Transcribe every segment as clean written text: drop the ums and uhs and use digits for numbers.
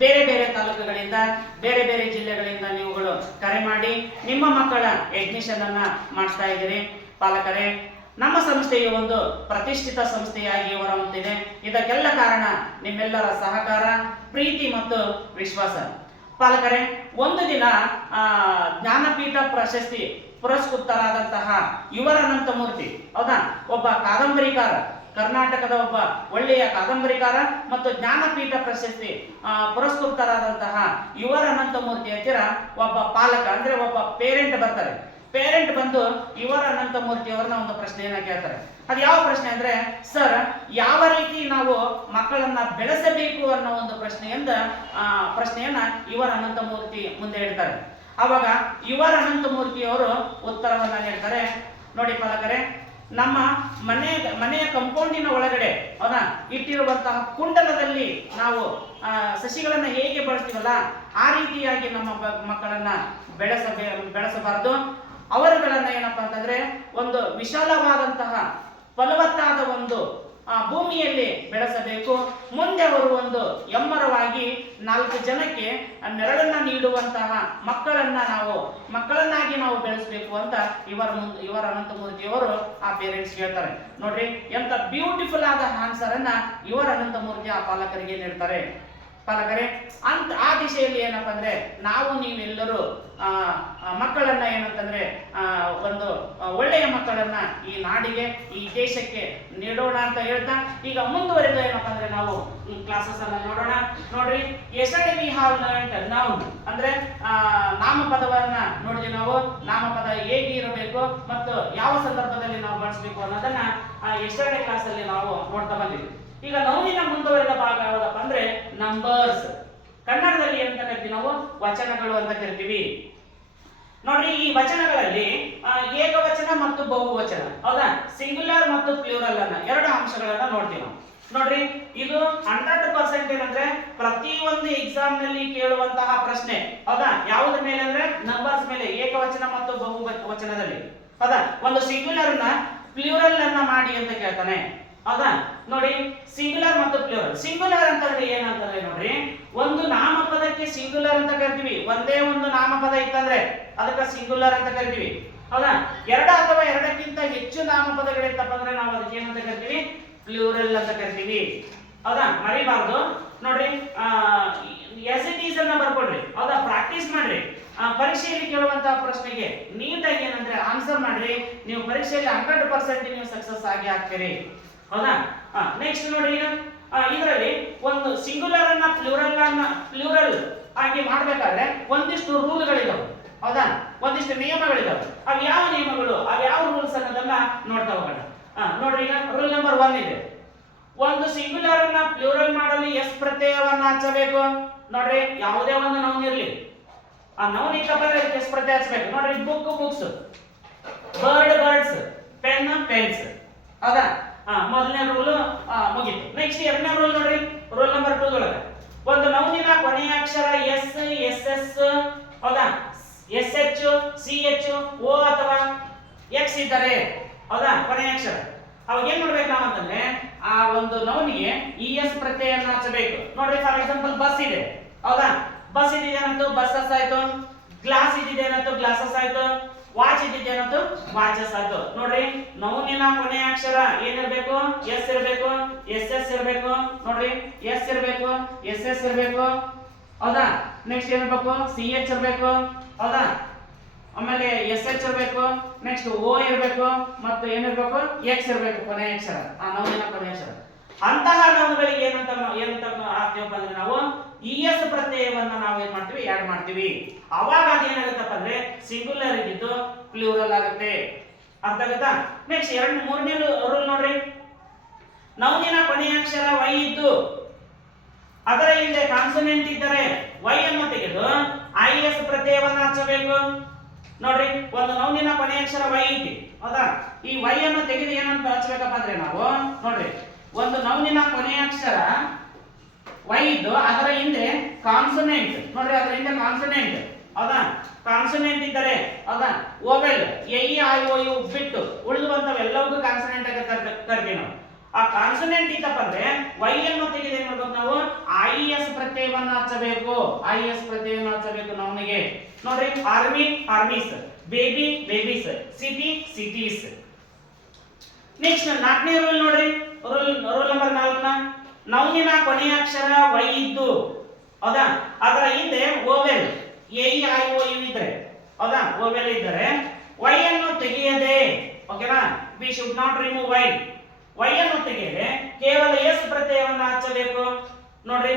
ಬೇರೆ ಬೇರೆ ತಾಲೂಕುಗಳಿಂದ ಬೇರೆ ಬೇರೆ ಜಿಲ್ಲೆಗಳಿಂದ ನೀವುಗಳು ಕರೆ ಮಾಡಿ ನಿಮ್ಮ ಮಕ್ಕಳ ಅಡ್ಮಿಷನ್ ಅನ್ನ ಮಾಡಿಸ್ತಾ ಇದ್ದೀರಿ. ಪಾಲಕರೇ, ನಮ್ಮ ಸಂಸ್ಥೆಯು ಒಂದು ಪ್ರತಿಷ್ಠಿತ ಸಂಸ್ಥೆಯಾಗಿ ಹೊರಹೊಮ್ಮುತ್ತಿದೆ. ಇದಕ್ಕೆಲ್ಲ ಕಾರಣ ನಿಮ್ಮೆಲ್ಲರ ಸಹಕಾರ, ಪ್ರೀತಿ ಮತ್ತು ವಿಶ್ವಾಸ. ಪಾಲಕರೇ, ಒಂದು ದಿನ ಜ್ಞಾನಪೀಠ ಪ್ರಶಸ್ತಿ ಪುರಸ್ಕೃತರಾದಂತಹ ಯುವರ ಅನಂತಮೂರ್ತಿ, ಹೌದಾ, ಒಬ್ಬ ಕಾದಂಬರಿಕಾರ, ಕರ್ನಾಟಕದ ಒಬ್ಬ ಒಳ್ಳೆಯ ಕಾದಂಬರಿಕಾರ ಮತ್ತು ಜ್ಞಾನಪೀಠ ಪ್ರಶಸ್ತಿ ಪುರಸ್ಕೃತರಾದಂತಹ ಯುವರ ಅನಂತಮೂರ್ತಿ ಹತ್ತಿರ ಒಬ್ಬ ಪಾಲಕ ಅಂದ್ರೆ ಒಬ್ಬ ಪೇರೆಂಟ್ ಬರ್ತಾರೆ. ಪೇರೆಂಟ್ ಬಂದು ಯುವರ ಅನಂತಮೂರ್ತಿ ಅವರನ್ನ ಒಂದು ಪ್ರಶ್ನೆಯನ್ನ ಕೇಳ್ತಾರೆ. ಅದು ಯಾವ ಪ್ರಶ್ನೆ ಅಂದ್ರೆ, ಸರ್, ಯಾವ ರೀತಿ ನಾವು ಮಕ್ಕಳನ್ನ ಬೆಳೆಸಬೇಕು ಅನ್ನೋ ಒಂದು ಪ್ರಶ್ನೆಯನ್ನ ಯುವರ ಅನಂತಮೂರ್ತಿ ಮುಂದೆ ಇಡ್ತಾರೆ. ಅವಾಗ ಯುವರ ಅನಂತಮೂರ್ತಿ ಅವರು ಉತ್ತರವನ್ನ ನೀಡ್ತಾರೆ. ನೋಡಿ ಪಾಲಕರೇ, ನಮ್ಮ ಮನೆಯ ಕಂಪೌಂಡಿನ ಒಳಗಡೆ, ಹೌದಾ, ಇಟ್ಟಿರುವಂತಹ ಕುಂಡಲದಲ್ಲಿ ನಾವು ಸಸಿಗಳನ್ನ ಹೇಗೆ ಬೆಳೆಸ್ತೀವಲ್ಲ ಆ ರೀತಿಯಾಗಿ ನಮ್ಮ ಮಕ್ಕಳನ್ನ ಬೆಳೆಸಬಾರದು. ಅವರುಗಳನ್ನ ಏನಪ್ಪಾ ಅಂತಂದ್ರೆ ಒಂದು ವಿಶಾಲವಾದಂತಹ ಫಲವತ್ತಾದ ಒಂದು ಭೂಮಿಯಲ್ಲಿ ಬೆಳೆಸಬೇಕು. ಮುಂದೆ ಅವರು ಒಂದು ಎಮ್ಮರವಾಗಿ 4 ಜನಕ್ಕೆ ನೆರಳನ್ನ ನೀಡುವಂತಹ ಮಕ್ಕಳನ್ನಾಗಿ ನಾವು ಬೆಳೆಸಬೇಕು ಅಂತ ಇವರ ಅನಂತಮೂರ್ತಿ ಅವರು ಆ ಪೇರೆಂಟ್ಸ್ ಹೇಳ್ತಾರೆ. ನೋಡ್ರಿ, ಎಂತ ಬ್ಯೂಟಿಫುಲ್ ಆದ ಆನ್ಸರ್ ಅನ್ನ ಇವರ ಅನಂತಮೂರ್ತಿ ಆ ಪಾಲಕರಿಗೆ ನೀಡ್ತಾರೆ. ಪಾಲಕರೇ, ಆ ದಿಶೆಯಲ್ಲಿ ಏನಪ್ಪಾ ಅಂದ್ರೆ ನಾವು ನೀವೆಲ್ಲರೂ ಮಕ್ಕಳನ್ನ ಏನಂತಂದ್ರೆ ಒಂದು ಒಳ್ಳೆಯ ಮಕ್ಕಳನ್ನ ಈ ನಾಡಿಗೆ, ಈ ದೇಶಕ್ಕೆ ನೀಡೋಣ ಅಂತ ಹೇಳ್ತಾ ಈಗ ಮುಂದುವರೆದ ಏನಪ್ಪಾ ಅಂದ್ರೆ ನಾವು ಕ್ಲಾಸಸ್ ಅನ್ನ ನೋಡೋಣ. ನೋಡ್ರಿ, yesterday we have learned noun ಅಂದ್ರೆ ನಾಮಪದವನ್ನ ನೋಡಿದ್ವಿ ನಾವು. ನಾಮಪದ ಹೇಗೆ ಇರಬೇಕು ಮತ್ತು ಯಾವ ಸಂದರ್ಭದಲ್ಲಿ ನಾವು ಬಳಸಬೇಕು ಅನ್ನೋದನ್ನ ಯೆಸ್ಟರ್ಡೇ ಕ್ಲಾಸ್ ಅಲ್ಲಿ ನಾವು ನೋಡ್ತಾ ಬಂದಿದ್ವಿ. ಈಗ ನೌನಿನ ಮುಂದುವರೆದ ಭಾಗ ಯಾವುದಪ್ಪ ಅಂದ್ರೆ ನಂಬರ್ಸ್. ಕನ್ನಡದಲ್ಲಿ ಅಂತ ಕರಿತೀವಿ ನಾವು ವಚನಗಳು ಅಂತ ಕರಿತೀವಿ. ನೋಡ್ರಿ, ಈ ವಚನಗಳಲ್ಲಿ ಏಕವಚನ ಮತ್ತು ಬಹುವಚನ, ಹೌದಾ, ಸಿಂಗ್ಯುಲರ್ ಮತ್ತು ಪ್ಲೂರಲ್ ಅನ್ನ 2 ಅಂಶಗಳನ್ನ ನೋಡ್ತೀವಿ ನಾವು. ನೋಡ್ರಿ, ಇದು 100% ಏನಂದ್ರೆ ಪ್ರತಿಯೊಂದು ಎಕ್ಸಾಮ್ ನಲ್ಲಿ ಕೇಳುವಂತಹ ಪ್ರಶ್ನೆ, ಹೌದಾ. ಯಾವುದ್ರ ಮೇಲೆ ಅಂದ್ರೆ ನಂಬರ್ಸ್ ಮೇಲೆ, ಏಕವಚನ ಮತ್ತು ಬಹುವಚನದಲ್ಲಿ, ಹೌದಾ. ಒಂದು ಸಿಂಗ್ಯುಲರ್ ನ ಪ್ಲೂರಲ್ ಅನ್ನ ಮಾಡಿ ಅಂತ ಕೇಳ್ತಾನೆ, ಹೌದಾ. ನೋಡಿ, ಸಿಂಗ್ಯುಲರ್ ಮತ್ತು ಪ್ಲೂರಲ್. ಸಿಂಗ್ಯುಲರ್ ಅಂತಂದ್ರೆ ಏನಂತಂದ್ರೆ ನೋಡ್ರಿ, ಒಂದು ನಾಮಪದಕ್ಕೆ ಸಿಂಗ್ಯುಲರ್ ಅಂತ ಕರಿತೀವಿ. ಒಂದೇ ಒಂದು ನಾಮಪದ ಇತ್ತಂದ್ರೆ ಅದಕ್ಕೆ ಸಿಂಗ್ಯುಲರ್ ಅಂತ ಕರಿತೀವಿ, ಹೌದಾ. 2 ಅಥವಾ 2ಕ್ಕಿಂತ ಹೆಚ್ಚು ನಾಮಪದಗಳಿತ್ತಪ್ಪ ಅಂದ್ರೆ ನಾವು ಅದಕ್ಕೆ ಏನಂತ ಕರಿತೀವಿ, ಪ್ಲೂರಲ್ ಅಂತ ಕರಿತೀವಿ, ಹೌದಾ. ಮರಿಬಾರ್ದು. ನೋಡ್ರಿ, ಎಸ್ ಇಟ್ ಈಸ್ ಅನ್ನ ಬರ್ಕೊಡ್ರಿ, ಹೌದಾ. ಪ್ರಾಕ್ಟೀಸ್ ಮಾಡ್ರಿ. ಪರೀಕ್ಷೆಯಲ್ಲಿ ಕೇಳುವಂತಹ ಪ್ರಶ್ನೆಗೆ ನೀಟಾಗಿ ಏನಂದ್ರೆ ಆನ್ಸರ್ ಮಾಡ್ರಿ. ನೀವು ಪರೀಕ್ಷೆಯಲ್ಲಿ 100% ನೀವು ಸಕ್ಸಸ್ ಆಗಿ ಆಗ್ತೀರಿ, ಹೌದಾ. ನೆಕ್ಸ್ಟ್ ನೋಡ್ರಿ, ಈಗ ಇದರಲ್ಲಿ ಒಂದು ಸಿಂಗ್ಯುಲರ್ ಅನ್ನ ಪ್ಲೂರಲ್ ಆಗಿ ಮಾಡ್ಬೇಕಾದ್ರೆ ಒಂದಿಷ್ಟು ರೂಲ್ಗಳಿದಾವೆ, ಹೌದಾ. ಒಂದಿಷ್ಟು ನಿಯಮಗಳಿದಾವೆ. ಅವು ಯಾವ ನಿಯಮಗಳು, ಅವು ಯಾವ ರೂಲ್ಸ್ ಅನ್ನೋದನ್ನ ನೋಡ್ತಾ ಹೋಗೋಣ. ನೋಡ್ರಿ, ಈಗ ರೂಲ್ ನಂಬರ್ 1 ಇದೆ. ಒಂದು ಸಿಂಗ್ಯುಲರ್ ಅನ್ನ ಪ್ಲೂರಲ್ ಮಾಡಲು ಎಸ್ ಪ್ರತ್ಯಯವನ್ನ ಹಚ್ಚಬೇಕು. ನೋಡ್ರಿ, ಯಾವುದೇ ಒಂದು ನೌನ್ ಇರಲಿ, ಆ ನೌನ್ ಇತ್ತಪ್ಪ ಅಂದ್ರೆ ಅದಕ್ಕೆ ಎಸ್ ಪ್ರತ್ಯಯ ಹಚ್ಚಬೇಕು. ನೋಡ್ರಿ, ಬುಕ್ಸ್, ಬರ್ಡ್ಸ್, ಪೆನ್ಸ್, ಹೌದಾ. ಮೊದಲನೇ ರೂಲ್ ಮುಗಿತು. ನೆಕ್ಸ್ಟ್ 2ನೇ ರೂಲ್ ನೋಡ್ರಿ, ರೂಲ್ ನಂಬರ್ 2 ಒಳಗೆ ಒಂದು ನೌನಿನ ಕೊನೆಯ ಅಕ್ಷರ ಎಸ್, ಹೌದಾ, SH, CH, O ಅಥವಾ X ಇದ್ದರೆ, ಹೌದಾ, ಕೊನೆಯ ಅಕ್ಷರ, ಅವಾಗ ಏನ್ ಮಾಡ್ಬೇಕು ನಾವು ಅಂತಂದ್ರೆ ಆ ಒಂದು ನೌನಿಗೆ ES ಪ್ರತ್ಯಯನ್ನ ಹಚ್ಚಬೇಕು. ನೋಡ್ರಿ, ಫಾರ್ ಎಕ್ಸಾಂಪಲ್ ಬಸ್ ಇದೆ, ಹೌದಾ. ಬಸ್ ಇದೇನಂತೂ ಬಸ್ಸಸ್ ಆಯ್ತು, ಗ್ಲಾಸ್ ಇದೇನಂತೂ ಗ್ಲಾಸಸ್ ಆಯ್ತು, ವಾಚ್ ಇದೇನಂತೂ ವಾಚಸ್ ಆಯ್ತು. ನೋಡ್ರಿ, ನೌನಿನ ಕೊನೆಯ ಅಕ್ಷರ ಏನಿರ್ಬೇಕು, ಎಸ್ ಇರಬೇಕು, SS ಇರಬೇಕು. ನೋಡ್ರಿ, ಎಸ್ ಇರಬೇಕು, SS ಇರಬೇಕು, ಹೌದಾ. ನೆಕ್ಸ್ಟ್ ಏನಿರ್ಬೇಕು, CH ಇರಬೇಕು, ಹೌದಾ. ಆಮೇಲೆ SH ಇರಬೇಕು, ನೆಕ್ಸ್ಟ್ O ಇರಬೇಕು, ಮತ್ತು ಏನಿರ್ಬೇಕು, X ಇರಬೇಕು ಕೊನೆಯ ಅಕ್ಷರ, ಆ ನೌನಿನ ಕೊನೆಯ ಅಕ್ಷರ. ಅಂತಹ ನೌನ್ಗಳಿಗೆ ಏನಂತ ಹಾಕ್ತೀವಪ್ಪ ಅಂದ್ರೆ ನಾವು ES ಪ್ರತ್ಯಯವನ್ನ ನಾವು ಏನ್ ಮಾಡ್ತೀವಿ, ಆಡ್ ಮಾಡ್ತೀವಿ. ಅವಾಗ ಅದೇನಾಗುತ್ತಪ್ಪ ಅಂದ್ರೆ ಸಿಂಗ್ಯುಲರ್ ಇದ್ದಿದ್ದು ಪ್ಲೂರಲ್ ಆಗುತ್ತೆ. ಅರ್ಥ ಆಗುತ್ತಾ? ನೆಕ್ಸ್ಟ್ 3ನೇ ರೂಲ್ ನೋಡ್ರಿ, ನೌನಿನ ಕೊನೆಯ ಅಕ್ಷರ Y ಇದ್ದು ಅದರ ಹಿಂದೆ ಕಾನ್ಸನೆಂಟ್ ಇದ್ದರೆ Y ಅನ್ನು ತೆಗೆದು IS ಪ್ರತ್ಯಯವನ್ನ ಹಚ್ಚಬೇಕು. ನೋಡ್ರಿ, ಒಂದು ನೌನಿನ ಕೊನೆಯ ಅಕ್ಷರ Y ಇದೆ, ಹೌದಾ. ಈ Y ಅನ್ನು ತೆಗೆದು ಏನಂತ ಹಚ್ಚಬೇಕಪ್ಪ ಅಂದ್ರೆ ನಾವು ನೋಡ್ರಿ, ಒಂದು ನೌನಿನ ಕೊನೆಯ ಅಕ್ಷರ Y ಇದ್ದು ಅದರ ಹಿಂದೆ ಕಾನ್ಸನೆಂಟ್, ನೋಡ್ರಿ, ಅದರ ಹಿಂದೆ ಕಾನ್ಸನೆಂಟ್, ಹೌದಾ. ಕಾನ್ಸನೆಂಟ್ ಇದ್ದರೆ, ಹೌದಾ, vowel, A E I O U ಬಿಟ್ಟು ಉಳಿದುವಂತವೆಲ್ಲವೂ ಕಾನ್ಸನೆಂಟ್ ಆಗಿ ಕರಿತೀವಿ ನಾವು. ಆ ಕಾನ್ಸನೆಂಟ್ ಇತ್ತಪ್ಪ ಅಂದ್ರೆ ವೈ ಅನ್ನು ತೆಗೆದು ಏನ್ ಮಾಡ್ಬೇಕು ನಾವು ಐ ಎಸ್ ಪ್ರತ್ಯಯವನ್ನ ಹಚ್ಚಬೇಕು. ಐ ಎಸ್ ಪ್ರತ್ಯಯವನ್ನ ಹಚ್ಚಬೇಕು ನವನಿಗೆ. ನೋಡ್ರಿ army armies, baby babies, city cities. Next 4ನೇ ರೂಲ್ ನೋಡ್ರಿ, ರೂಲ್ ನಂಬರ್ 4 ನೌನಿನ ಕೊನೆಯ ಅಕ್ಷರ ವೈ ಇದ್ದು ಹೌದಾ ಅದರ ಹಿಂದೆ vowel A E I O U ಇದ್ರೆ ಹೌದಾ ಓವೆಲ್ ಇದ್ದರೆ ವೈ ಅನ್ನು ತೆಗೆಯದೆ ಓಕೆನಾ we should not remove Y. Y ಅನ್ನು ತೆಗೆಯದೆ ಕೇವಲ ಎಸ್ ಪ್ರತ್ಯಯವನ್ನ ಹಚ್ಚಬೇಕು. ನೋಡ್ರಿ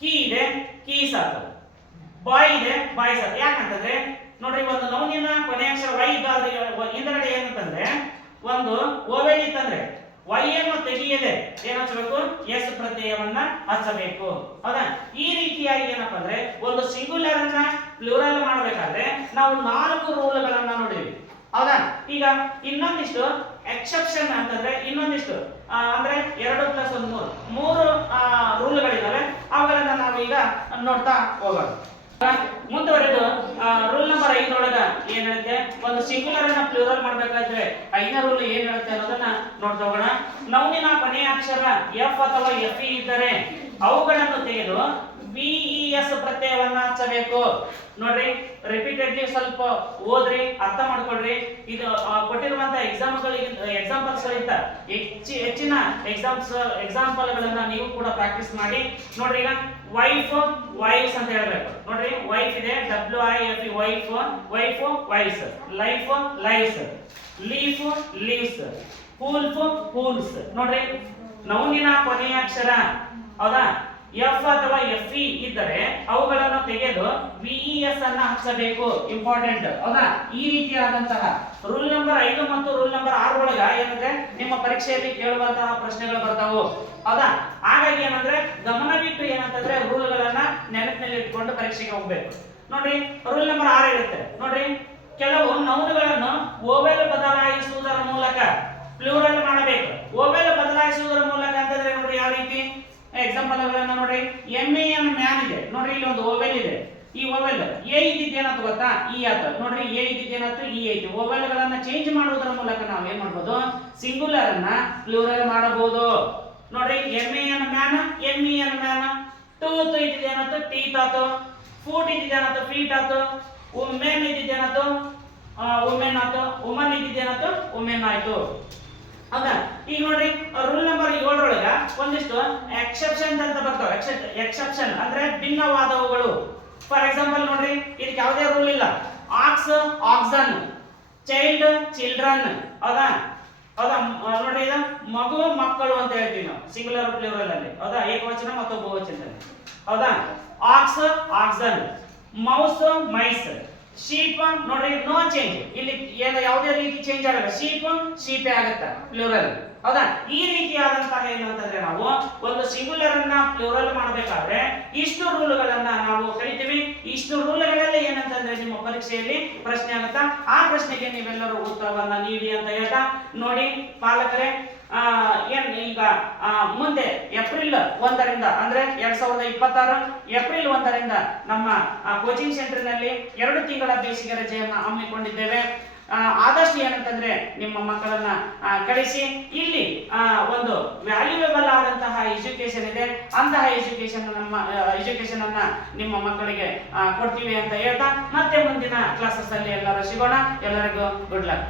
ಕೀ ಇದೆ ಕೀಸ್ ಆತ, ಬಾಯ್ ಇದೆ ಬಾಯ್ಸ್ ಆತ. ಯಾಕಂತಂದ್ರೆ ನೋಡ್ರಿ ಒಂದು ನೌನಿನ ಕೊನೆಯ ಅಕ್ಷರ ವೈ ಇದ್ದಾದ್ರೆ ಹಿಂದಗಡೆ ಏನಂತಂದ್ರೆ ಒಂದು ಓವೆಲ್ ಇತ್ತಂದ್ರೆ ವೈ ಅನ್ನು ತೆಗೆಯದೆ ಏನ್ ಹಚ್ಚಬೇಕು ಎಸ್ ಪ್ರತ್ಯಯವನ್ನ ಹಚ್ಚಬೇಕು. ಹೌದಾ ಈ ರೀತಿಯಾಗಿ ಏನಪ್ಪಾ ಅಂದ್ರೆ ಒಂದು ಸಿಂಗುಲರ್ ಅನ್ನ ಪ್ಲೂರಲ್ ಮಾಡಬೇಕಾದ್ರೆ ನಾವು 4 ರೂಲ್ಗಳನ್ನ ನೋಡಿದ್ವಿ. ಹೌದಾ ಈಗ ಇನ್ನೊಂದಿಷ್ಟು ಎಕ್ಸೆಪ್ಷನ್ ಅಂತಂದ್ರೆ ಇನ್ನೊಂದಿಷ್ಟು ಅಂದ್ರೆ 2+1 3 ರೂಲ್ಗಳಿದಾವೆ. ಅವುಗಳನ್ನ ನಾವು ಈಗ ನೋಡ್ತಾ ಹೋಗೋಣ. ಮುಂದುವರೆದು ರೂಲ್ ನಂಬರ್ 5 ಒಳಗ ಏನ್ ಹೇಳುತ್ತೆ, ಒಂದು ಸಿಂಗುಲರ್ ಅನ್ನ ಪ್ಲೂರಲ್ ಮಾಡ್ಬೇಕಾದ್ರೆ 5ನೇ ರೂಲ್ ಏನ್ ಹೇಳುತ್ತೆ ಅನ್ನೋದನ್ನ ನೋಡ್ತಾ ಹೋಗೋಣ. ನೌನಿನ ಕೊನೆಯ ಅಕ್ಷರ ಎಫ್ ಅಥವಾ ಎಫ್ ಇ ಇದ್ದರೆ ಅವುಗಳನ್ನು ತೆಗೆದು ವಿ ಇ ಎಸ್ ಪ್ರತ್ಯಯವನ್ನ ಹಚ್ಚಬೇಕು. ನೋಡ್ರಿ ರಿಪೀಟೆಡ್ಲಿ ಸ್ವಲ್ಪ ಓದ್ರಿ, ಅರ್ಥ ಮಾಡ್ಕೊಳ್ರಿ. ಇದು ಕೊಟ್ಟಿರುವಂತ ಎಕ್ಸಾಂಪಲ್ಸ್ ಗಳಿಂದ ಹೆಚ್ಚಿನ ಎಕ್ಸಾಂಪಲ್ ಗಳನ್ನ ನೀವು ಕೂಡ ಪ್ರಾಕ್ಟೀಸ್ ಮಾಡಿ. ನೋಡ್ರಿ ಈಗ ವೈಫ್ ವೈಫ್ಸ್ ಅಂತ ಹೇಳ್ಬೇಕು. ನೋಡ್ರಿ ವೈಫ್ ಇದೆ WIF wife, wife wifes, life lifes, leaf leaves, fool fools. ನೋಡ್ರಿ ನೌನಿನ ಕೊನೆಯ ಅಕ್ಷರ ಹೌದಾ ಎಫ್ ಅಥವಾ ಎಫ್ ಇ ಇದ್ದರೆ ಅವುಗಳನ್ನು ತೆಗೆದು ವಿ ಇ ಎಸ್ ಅನ್ನ ಹಚ್ಚಬೇಕು. ಇಂಪಾರ್ಟೆಂಟ್ ಹೌದಾ ಈ ರೀತಿಯಾದಂತಹ ರೂಲ್ ನಂಬರ್ 5 ಮತ್ತು ರೂಲ್ ನಂಬರ್ 6 ಒಳಗ ಏನಂದ್ರೆ ನಿಮ್ಮ ಪರೀಕ್ಷೆಯಲ್ಲಿ ಕೇಳುವಂತಹ ಪ್ರಶ್ನೆಗಳು ಬರ್ತಾವು. ಹೌದಾ ಹಾಗಾಗಿ ಏನಂದ್ರೆ ಗಮನವಿಟ್ಟು ಏನಂತಂದ್ರೆ ರೂಲ್ಗಳನ್ನ ನೆನಪಿನಲ್ಲಿ ಇಟ್ಕೊಂಡು ಪರೀಕ್ಷೆಗೆ ಹೋಗ್ಬೇಕು. ನೋಡ್ರಿ ರೂಲ್ ನಂಬರ್ 6 ಇರುತ್ತೆ. ನೋಡ್ರಿ ಕೆಲವು ನೌನುಗಳನ್ನು ಓವೆಲ್ ಬದಲಾಯಿಸುವುದರ ಮೂಲಕ ಪ್ಲೂರಲ್ ಮಾಡಬೇಕು. ಓವೆಲ್ ಬದಲಾಯಿಸುವುದರ ಮೂಲಕ ಅಂತಂದ್ರೆ ನೋಡ್ರಿ ಯಾವ ರೀತಿ ಎಕ್ಸಾಂಪಲ್ ಗಳನ್ನ ನೋಡ್ರಿ ಎಮ್ಮೆ ಅನ್ ಮ್ಯಾನ್ ಇದೆ. ನೋಡ್ರಿ ಇಲ್ಲಿ ಒಂದು ಓವೆಲ್ ಇದೆ. ಈ ಓವೆಲ್ ಎ ಇದ್ದಿದ್ದೇನಾಯ್ತು ಗೊತ್ತಾ ಇ ಆತ. ನೋಡ್ರಿ ಎ ಇದ್ದಿದ್ದೇನಾಯ್ತು ಇ ಐತಿ. ಓವೆಲ್ ಗಳನ್ನ ಚೇಂಜ್ ಮಾಡುವುದರ ಮೂಲಕ ನಾವು ಏನ್ ಮಾಡಬಹುದು ಸಿಂಗುಲರ್ ಅನ್ನ ಪ್ಲೂರಲ್ ಮಾಡಬಹುದು. ನೋಡ್ರಿ ಎಮ್ಮೆ ಅನ್ ಮ್ಯಾನ್ ಎಮ್ಮಿ ಅನ್ ಮ್ಯಾನ್, ಟೂತ್ ಇದ್ದಿದ್ದೇನಾಯ್ತು ಟೀತ್ ಆತು, ಫೂಟ್ ಇದ್ದಿದ್ದೇನಾಯ್ತು ಫೀಟ್ ಆತು, ವುಮೆನ್ ಇದ್ದಿದ್ದೇನಾಯ್ತು ವುಮೆನ್ ಆತು, ವುಮನ್ ಇದ್ದಿದ್ದೇನಾಯ್ತು ವುಮೆನ್ ಆಯ್ತು. ಹೌದಾ ಈಗ ನೋಡ್ರಿ ರೂಲ್ ನಂಬರ್ 7 ಒಳಗ ಒಂದಿಷ್ಟು ಎಕ್ಸೆಪ್ಷನ್ ಅಂತ ಬರ್ತಾವೆ. ಎಕ್ಸೆಪ್ಷನ್ ಅಂದ್ರೆ ಭಿನ್ನವಾದವುಗಳು. ಫಾರ್ ಎಕ್ಸಾಂಪಲ್ ನೋಡ್ರಿ ಇದಕ್ಕೆ ಯಾವುದೇ ರೂಲ್ ಇಲ್ಲ. Ox oxen, child children. ಹೌದಾ ಹೌದಾ ನೋಡ್ರಿ ಇದು ಮಗು ಮಕ್ಕಳು ಅಂತ ಹೇಳ್ತೀವಿ ನಾವು ಸಿಂಗುಲರ್ ಪ್ಲೂರಲ್ ಅಲ್ಲಿ. ಹೌದಾ ಏಕವಚನ ಮತ್ತು ಬಹುವಚನದಲ್ಲಿ. ಹೌದಾ ಆಕ್ಸ್ ಆಕ್ಸನ್, ಮೌಸ್ ಮೈಸ್, ಶೀಪ್. ನೋಡ್ರಿ ನೋ ಚೇಂಜ್, ಇಲ್ಲಿ ಏನು ಯಾವುದೇ ರೀತಿ ಚೇಂಜ್ ಆಗಲ್ಲ. ಶೀಪ್ ಶೀಪೇ ಆಗುತ್ತೆ ಪ್ಲೂರಲ್. ಹೌದಾ ಈ ರೀತಿಯಾದಂತಹ ಏನಂತಂದ್ರೆ ನಾವು ಒಂದು ಸಿಂಗುಲರ್ ಅನ್ನ ಪ್ಲೂರಲ್ ಮಾಡಬೇಕಾದ್ರೆ ಇಷ್ಟು ರೂಲ್ಗಳನ್ನ ನಾವು ಕಲಿತೀವಿ. ಇಷ್ಟು ರೂಲ್ಗಳಲ್ಲಿ ಏನಂತಂದ್ರೆ ನಿಮ್ಮ ಪರೀಕ್ಷೆಯಲ್ಲಿ ಪ್ರಶ್ನೆ ಆಗುತ್ತಾ ಆ ಪ್ರಶ್ನೆಗೆ ನೀವೆಲ್ಲರೂ ಉತ್ತರವನ್ನ ನೀಡಿ ಅಂತ ಹೇಳ್ತಾ ನೋಡಿ ಪಾಲಕರೇ ಏನ್ ಈಗ ಮುಂದೆ ಏಪ್ರಿಲ್ 1ರಿಂದ ಅಂದ್ರೆ 2026 ಏಪ್ರಿಲ್ 1ರಿಂದ ನಮ್ಮ ಕೋಚಿಂಗ್ ಸೆಂಟರ್ ನಲ್ಲಿ 2 ತಿಂಗಳ ಬೇಸಿಗೆ ರಜೆಯನ್ನ ಹಮ್ಮಿಕೊಂಡಿದ್ದೇವೆ. ಆದಷ್ಟು ಏನಂತಂದ್ರೆ ನಿಮ್ಮ ಮಕ್ಕಳನ್ನ ಕಳಿಸಿ ಇಲ್ಲಿ ಒಂದು ವ್ಯಾಲ್ಯೂಯಬಲ್ ಆದಂತಹ ಎಜುಕೇಶನ್ ಇದೆ. ಅಂತಹ ಎಜುಕೇಶನ್ ಅನ್ನ ನಿಮ್ಮ ಮಕ್ಕಳಿಗೆ ಕೊಡ್ತೀವಿ ಅಂತ ಹೇಳ್ತಾ ಮತ್ತೆ ಮುಂದಿನ ಕ್ಲಾಸಸ್ ಅಲ್ಲಿ ಎಲ್ಲರೂ ಸಿಗೋಣ. ಎಲ್ಲರಿಗೂ ಗುಡ್ ಲಕ್.